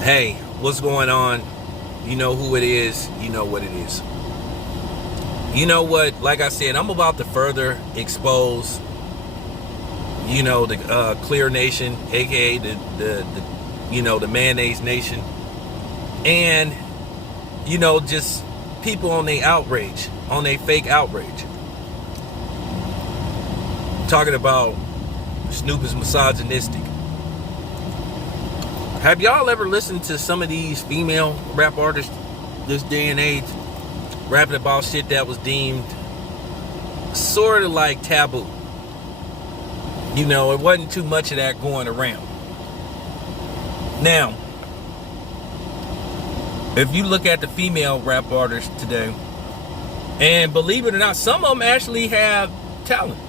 Hey, what's going on? You know who it is. You know what it is. You know what? Like I said, I'm about to further expose, the Clear Nation, aka the Mayonnaise Nation, and just people on their outrage, on their fake outrage, talking about Snoop is misogynistic. Have y'all ever listened to some of these female rap artists this day and age rapping about shit that was deemed sort of like taboo? It wasn't too much of that going around. Now, if you look at the female rap artists today, and believe it or not, some of them actually have talent.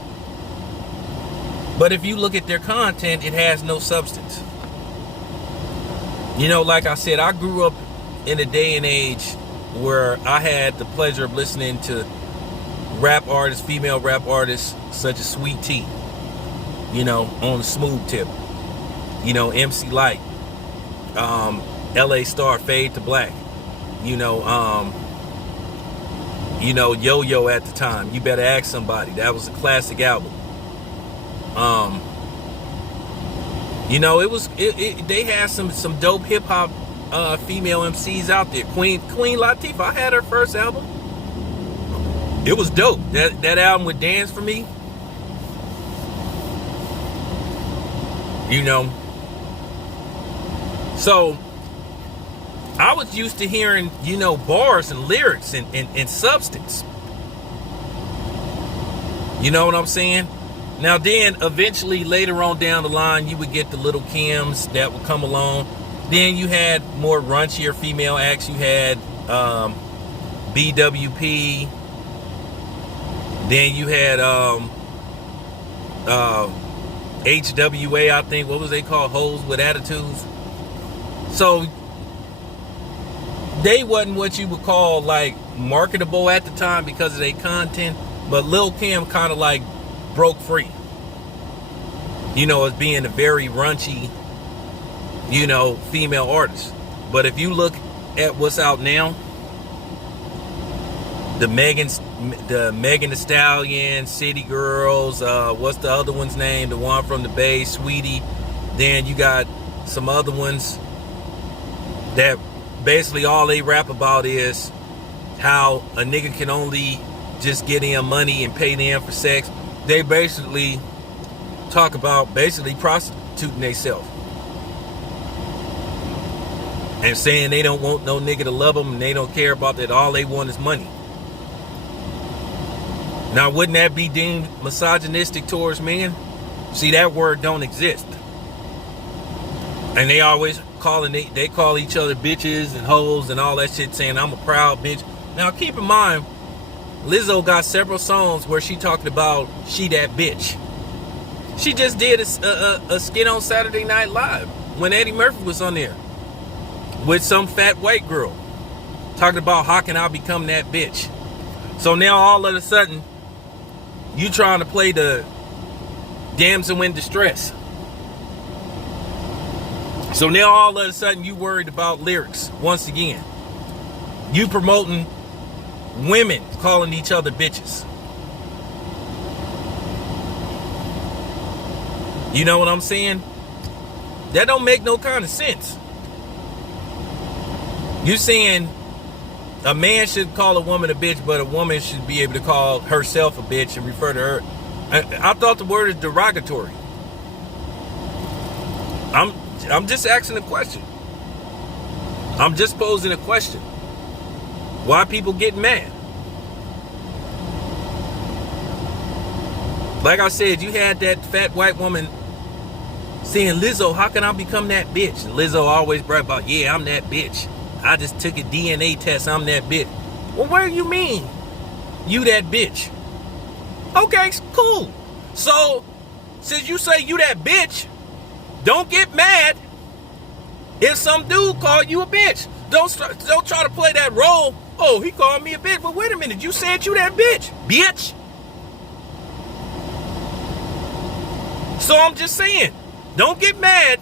But if you look at their content, it has no substance. Like I said, I grew up in a day and age where I had the pleasure of listening to rap artists, female rap artists, such as Sweet Tea, on the smooth tip, MC Lyte, LA Star, Fade to Black, Yo-Yo at the time, You Better Ask Somebody. That was a classic album. They had some dope hip hop female MCs out there. Queen Latifah, I had her first album. It was dope. That album with Dance for Me. So I was used to hearing, bars and lyrics and substance. You know what I'm saying? Now then, eventually, later on down the line, you would get the Little Kims that would come along. Then you had more raunchier female acts. You had BWP. Then you had HWA, I think. What was they called? Hoes with Attitudes. So they wasn't what you would call like marketable at the time because of their content. But Lil Kim kind of like broke free, as being a very raunchy, female artist. But if you look at what's out now, the Megan Thee Stallion, City Girls, what's the other one's name? The one from the Bay, Sweetie. Then you got some other ones that basically all they rap about is how a nigga can only just get in money and pay them for sex. They basically talk about prostituting themselves and saying they don't want no nigga to love them and they don't care about that. All they want is money. Now, wouldn't that be deemed misogynistic towards men? See, that word don't exist. And they always they call each other bitches and hoes and all that shit, saying I'm a proud bitch. Now, keep in mind, Lizzo got several songs where she talked about she that bitch. She just did a skit on Saturday Night Live when Eddie Murphy was on there with some fat white girl talking about how can I become that bitch. So now all of a sudden you trying to play the damsel in distress. So now all of a sudden you worried about lyrics once again. You promoting women calling each other bitches. You know what I'm saying? That don't make no kind of sense. You saying a man should call a woman a bitch, but a woman should be able to call herself a bitch and refer to her. I thought the word is derogatory. I'm just asking a question. I'm just posing a question. Why people get mad? Like I said, you had that fat white woman saying, Lizzo, how can I become that bitch? And Lizzo always brag about, yeah, I'm that bitch. I just took a DNA test, I'm that bitch. Well, what do you mean? You that bitch? Okay, cool. So, since you say you that bitch, don't get mad if some dude call you a bitch. Don't try to play that role. Oh, he called me a bitch. But wait a minute, you said you that bitch. Bitch. So I'm just saying, don't get mad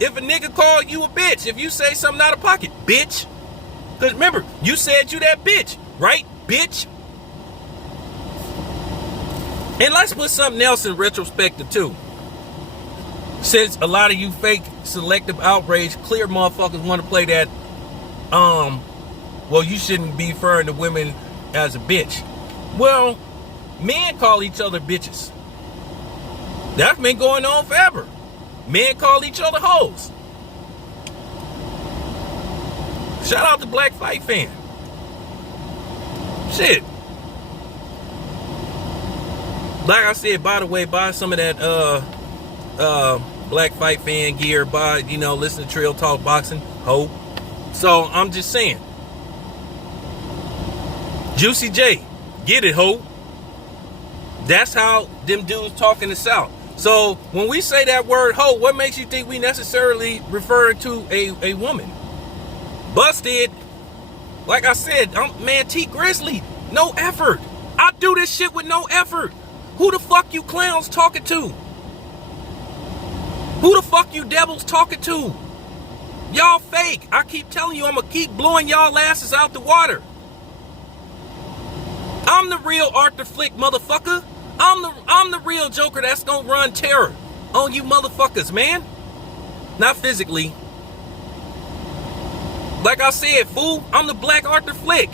if a nigga call you a bitch, if you say something out of pocket, bitch. Because remember, you said you that bitch, right, bitch? And let's put something else in retrospective, too. Since a lot of you fake selective outrage, clear motherfuckers want to play that, well, you shouldn't be referring to women as a bitch. Well, men call each other bitches. That's been going on forever. Men call each other hoes. Shout out to Black Fight Fan. Shit. Like I said, by the way, buy some of that Black Fight Fan gear. Buy, listen to Trail Talk Boxing. Ho. So I'm just saying. Juicy J, get it, ho. That's how them dudes talk in the South. So when we say that word ho, what makes you think we necessarily refer to a woman? Busted. Like I said, man, T Grizzly, no effort. I do this shit with no effort. Who the fuck you clowns talking to? Who the fuck you devils talking to? Y'all fake. I keep telling you, I'm gonna keep blowing y'all asses out the water. I'm the real Arthur Flick, motherfucker. I'm the real Joker that's gonna run terror on you motherfuckers, man. Not physically. Like I said, fool, I'm the Black Arthur Flick.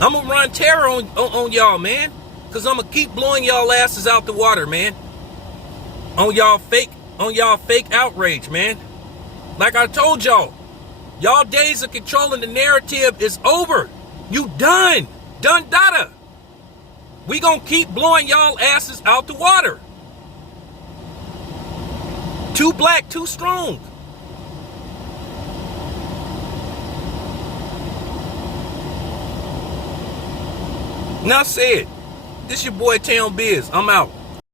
I'm gonna run terror on y'all, man. Cause I'm gonna keep blowing y'all asses out the water, man. On y'all fake outrage, man. Like I told y'all days of controlling the narrative is over. You done. Done data. We gonna keep blowing y'all asses out the water. Too black, too strong. Now said, this your boy Town Biz. I'm out.